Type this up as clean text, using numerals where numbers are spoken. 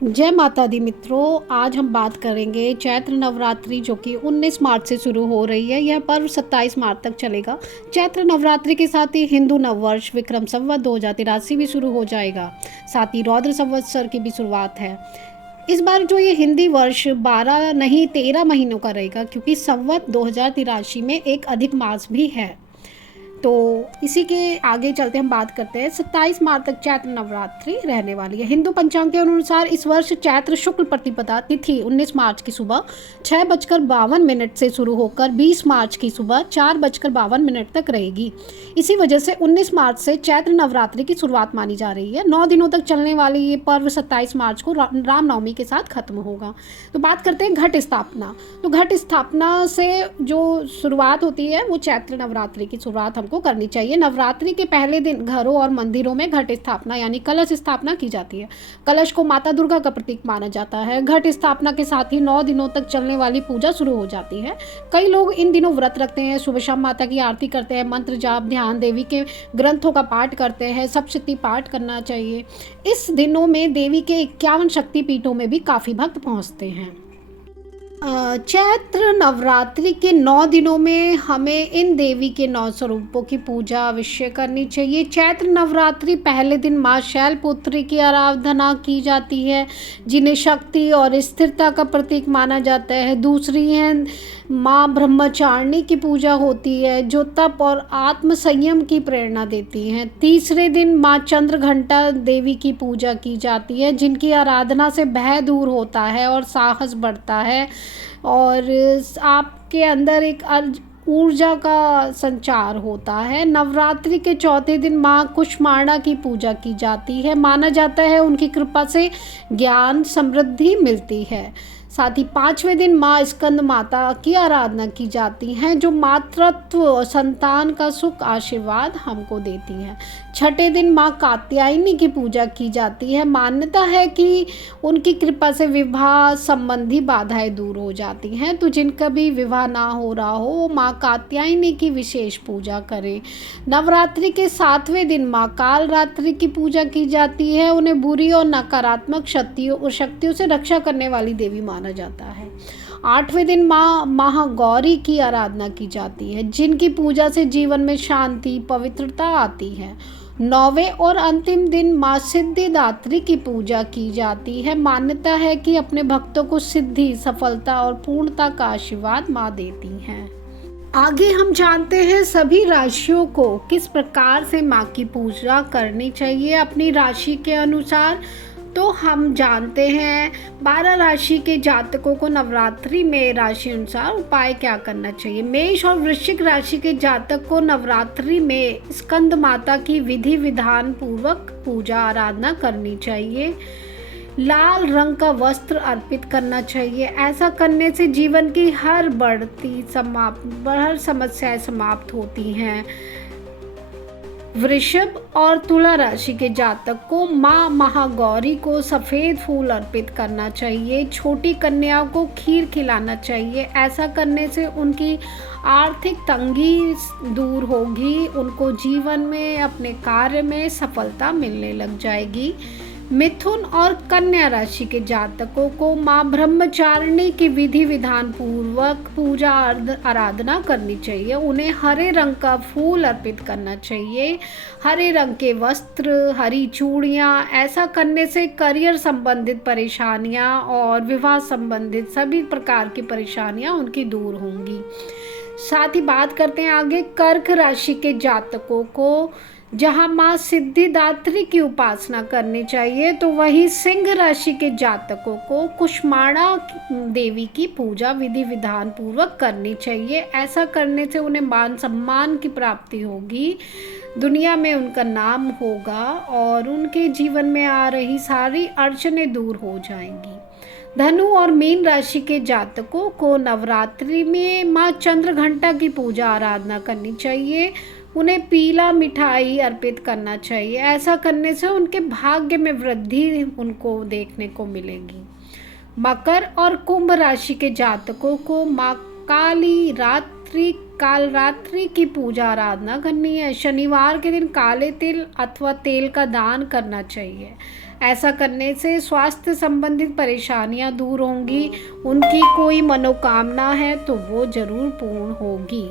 जय माता दी मित्रों। आज हम बात करेंगे चैत्र नवरात्रि जो कि 19 मार्च से शुरू हो रही है। यह पर्व 27 मार्च तक चलेगा। चैत्र नवरात्रि के साथ ही हिंदू नववर्ष विक्रम संवत 2083 भी शुरू हो जाएगा। साथ ही रौद्र संवत्सर की भी शुरुआत है। इस बार जो ये हिंदी वर्ष 12 नहीं 13 महीनों का रहेगा, क्योंकि संवत 2083 में एक अधिक मास भी है। तो इसी के आगे चलते हम बात करते हैं। 27 मार्च तक चैत्र नवरात्रि रहने वाली है। हिंदू पंचांग के अनुसार इस वर्ष चैत्र शुक्ल प्रतिपदा तिथि 19 मार्च की सुबह 6:52 से शुरू होकर 20 मार्च की सुबह 4:52 तक रहेगी। इसी वजह से 19 मार्च से चैत्र नवरात्रि की शुरुआत मानी जा रही है। 9 दिनों तक चलने वाली ये पर्व 27 मार्च को रामनवमी के साथ खत्म होगा। तो बात करते हैं घट स्थापना। तो घट स्थापना से जो शुरुआत होती है वो चैत्र नवरात्रि की शुरुआत को करनी चाहिए। नवरात्रि के पहले दिन घरों और मंदिरों में घट स्थापना यानी कलश स्थापना की जाती है। कलश को माता दुर्गा का प्रतीक माना जाता है। घट स्थापना के साथ ही 9 दिनों तक चलने वाली पूजा शुरू हो जाती है। कई लोग इन दिनों व्रत रखते हैं, सुबह शाम माता की आरती करते हैं, मंत्र जाप ध्यान, देवी के ग्रंथों का पाठ करते हैं। सप्तशती पाठ करना चाहिए। इस दिनों में देवी के 51 शक्तिपीठों में भी काफ़ी भक्त पहुँचते हैं। चैत्र नवरात्रि के 9 दिनों में हमें इन देवी के 9 स्वरूपों की पूजा अवश्य करनी चाहिए। चैत्र नवरात्रि पहले दिन माँ शैलपुत्री की आराधना की जाती है, जिन्हें शक्ति और स्थिरता का प्रतीक माना जाता है। दूसरी है माँ ब्रह्मचारिणी की पूजा होती है, जो तप और आत्म संयम की प्रेरणा देती हैं। तीसरे दिन माँ चंद्रघंटा देवी की पूजा की जाती है, जिनकी आराधना से भय दूर होता है और साहस बढ़ता है और आपके अंदर एक ऊर्जा का संचार होता है। नवरात्रि के चौथे दिन माँ कुष्मांडा की पूजा की जाती है। माना जाता है उनकी कृपा से ज्ञान समृद्धि मिलती है। साथ ही 5वें दिन माँ स्कंद माता की आराधना की जाती हैं, जो मातृत्व और संतान का सुख आशीर्वाद हमको देती हैं। 6ठे दिन माँ कात्यायनी की पूजा की जाती है। मान्यता है कि उनकी कृपा से विवाह संबंधी बाधाएं दूर हो जाती हैं। तो जिनका भी विवाह ना हो रहा हो वो माँ कात्यायनी की विशेष पूजा करें। नवरात्रि के 7वें दिन माँ कालरात्रि की पूजा की जाती है। उन्हें बुरी और नकारात्मक शक्तियों से रक्षा करने वाली देवी माना जाता है। 8वें दिन माँ महागौरी की आराधना की जाती है, जिनकी पूजा से जीवन में शांति पवित्रता आती है। 9वें और अंतिम दिन माँ सिद्धिदात्री की पूजा की जाती है। मान्यता है कि अपने भक्तों को सिद्धि सफलता और पूर्णता का आशीर्वाद माँ देती हैं। आगे हम जानते हैं सभी राशियों को किस प्रकार से माँ की पूजा करनी चाहिए अपनी राशि के अनुसार। तो हम जानते हैं 12 राशि के जातकों को नवरात्रि में राशि अनुसार उपाय क्या करना चाहिए। मेष और वृश्चिक राशि के जातक को नवरात्रि में स्कंद माता की विधि विधान पूर्वक पूजा आराधना करनी चाहिए। लाल रंग का वस्त्र अर्पित करना चाहिए। ऐसा करने से जीवन की हर समस्याएं समाप्त होती हैं। वृषभ और तुला राशि के जातक को माँ महागौरी को सफ़ेद फूल अर्पित करना चाहिए। छोटी कन्याओं को खीर खिलाना चाहिए। ऐसा करने से उनकी आर्थिक तंगी दूर होगी। उनको जीवन में अपने कार्य में सफलता मिलने लग जाएगी। मिथुन और कन्या राशि के जातकों को माँ ब्रह्मचारिणी की विधि विधान पूर्वक पूजा आराधना करनी चाहिए। उन्हें हरे रंग का फूल अर्पित करना चाहिए, हरे रंग के वस्त्र, हरी चूड़ियाँ। ऐसा करने से करियर संबंधित परेशानियाँ और विवाह संबंधित सभी प्रकार की परेशानियाँ उनकी दूर होंगी। साथ ही बात करते हैं आगे कर्क राशि के जातकों को जहाँ माँ सिद्धिदात्री की उपासना करनी चाहिए, तो वहीं सिंह राशि के जातकों को कुष्मांडा देवी की पूजा विधि विधान पूर्वक करनी चाहिए। ऐसा करने से उन्हें मान सम्मान की प्राप्ति होगी, दुनिया में उनका नाम होगा और उनके जीवन में आ रही सारी अड़चनें दूर हो जाएंगी। धनु और मीन राशि के जातकों को नवरात्रि में माँ चंद्रघंटा की पूजा आराधना करनी चाहिए। उन्हें पीला मिठाई अर्पित करना चाहिए। ऐसा करने से उनके भाग्य में वृद्धि उनको देखने को मिलेगी। मकर और कुंभ राशि के जातकों को माँ कालरात्रि की पूजा आराधना करनी है। शनिवार के दिन काले तिल अथवा तेल का दान करना चाहिए। ऐसा करने से स्वास्थ्य संबंधित परेशानियां दूर होंगी। उनकी कोई मनोकामना है तो वो ज़रूर पूर्ण होगी।